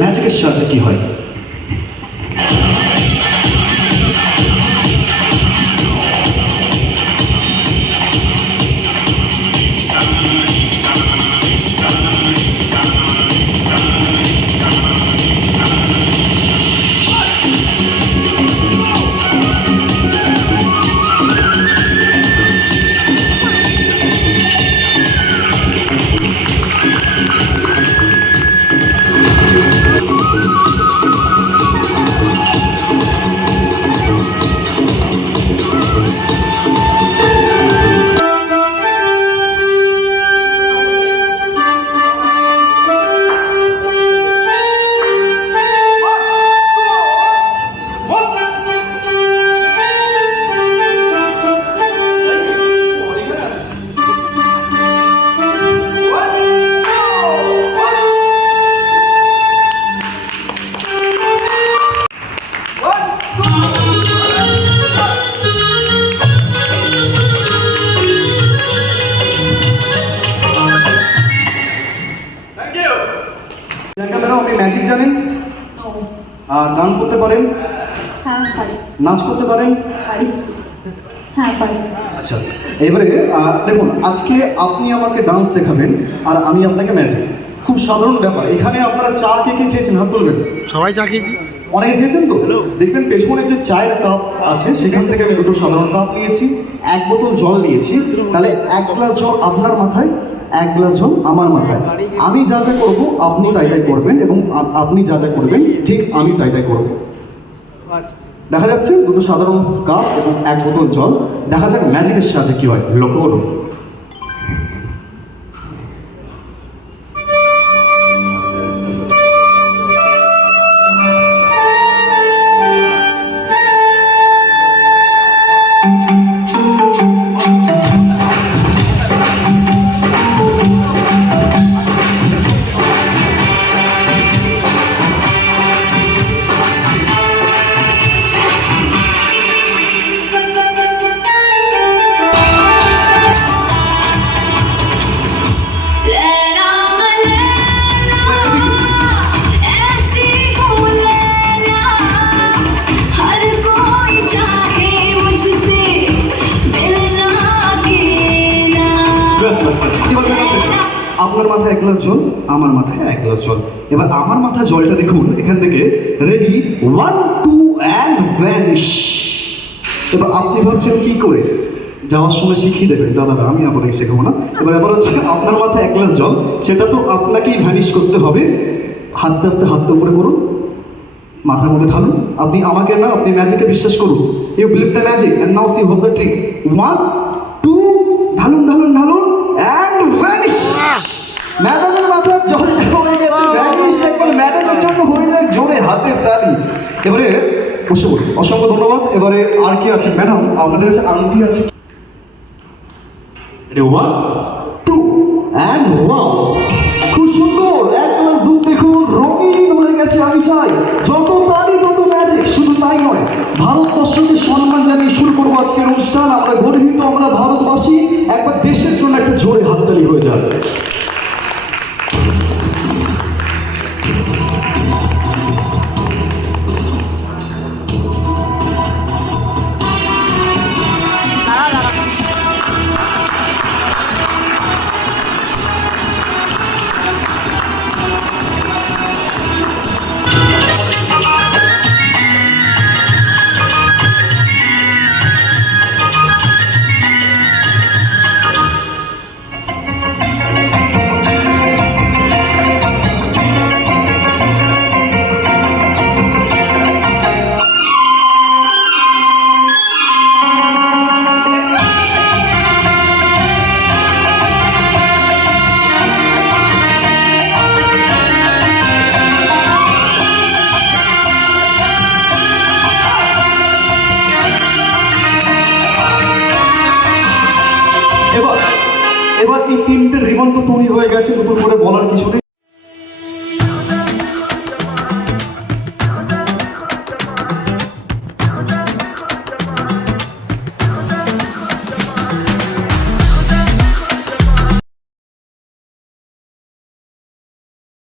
ম্যাজিকের সাহায্যে কি হয়। আপনি ম্যাজিক জানেন, গান করতে পারেন, হ্যাঁ পারি। নাচ করতে পারেন, পারি। হ্যাঁ পারি। আচ্ছা এবারে দেখুন, আজকে আপনি আমাকে ডান্স শেখাবেন আর আমি আপনাকে ম্যাজিক। খুব সাধারণ ব্যাপার। এখানে আপনারা চা কে কে খেয়েছেন? হাত তুলবেন। সবাই চা খেয়েছি। অনেকে খেয়েছেন তো? দেখবেন পেছনে যে চায়ের কাপ আছে সেখান থেকে আমি দুটো সাধারণ কাপ নিয়েছি, এক বোতল জল নিয়েছি। তাহলে এক গ্লাস জল আপনার মাথায়, এক গ্লাস জল আমার মাথায়। আমি যা যা করবো আপনি তাই তাই করবেন এবং আপনি যা যা করবেন ঠিক আমি তাই তাই করবো। দেখা যাচ্ছে দুটো সাধারণ কাপ এবং এক বোতল জল। দেখা যাক ম্যাজিকের সাহায্যে কি হয়। লক্ষ্য করুন। আপনার মাথায় এক গ্লাস জল, আমার মাথায় এক গ্লাস জল। এবার আমার মাথায় জলটা দেখুন, এখান থেকে রেডি 1 2 অ্যান্ড ভ্যানিশ। এবার আপনি ভাবছেন কি করে? যাওয়ার সময় শিখিয়ে দেবেন দাদারা, আমি আপনাকে শেখাবো না। এবার হচ্ছে আপনার মাথায় এক গ্লাস জল, সেটা তো আপনাকেই ভ্যানিশ করতে হবে। আস্তে আস্তে হাতটা উপরে করুন, মাথার মধ্যে ঢালুন। আপনি আমাকে না, আপনি ম্যাজিকে বিশ্বাস করুন। You believe the magic and now see what's the trick. 1 2 ঢালুন ঢালুন ঢালুন অ্যান্ড ভ্যানিশ। ম্যাডামের মাথার জল হয়ে গেছে ভ্যানিশ। একবার ম্যাডামের জন্য হয়ে যায় জোরে হাতের তালি। এবারে বসে বলুন। অসংখ্য ধন্যবাদ। এবারে আর কি আছে ম্যাডাম? আপনাদের কাছে আংটি আছে? 1 2 অ্যান্ড 1। খুব সুন্দর। এক গ্লাস দুধ দেখুন রঙিন হয়ে গেছে। আমি চাই যত তালি তত ম্যাজিক। শুধু তাই নয়, ভারতবর্ষকে সম্মান জানিয়ে শুরু করবো আজকের অনুষ্ঠান। আমরা গর্বিত, আমরা ভারতবাসী। একবার দেশের জন্য একটা জোরে হাততালি হয়ে যাবে। এবার এই তিনটে রিবন তো তৈরি হয়ে গেছে, নতুন করে বলার কিছু নেই।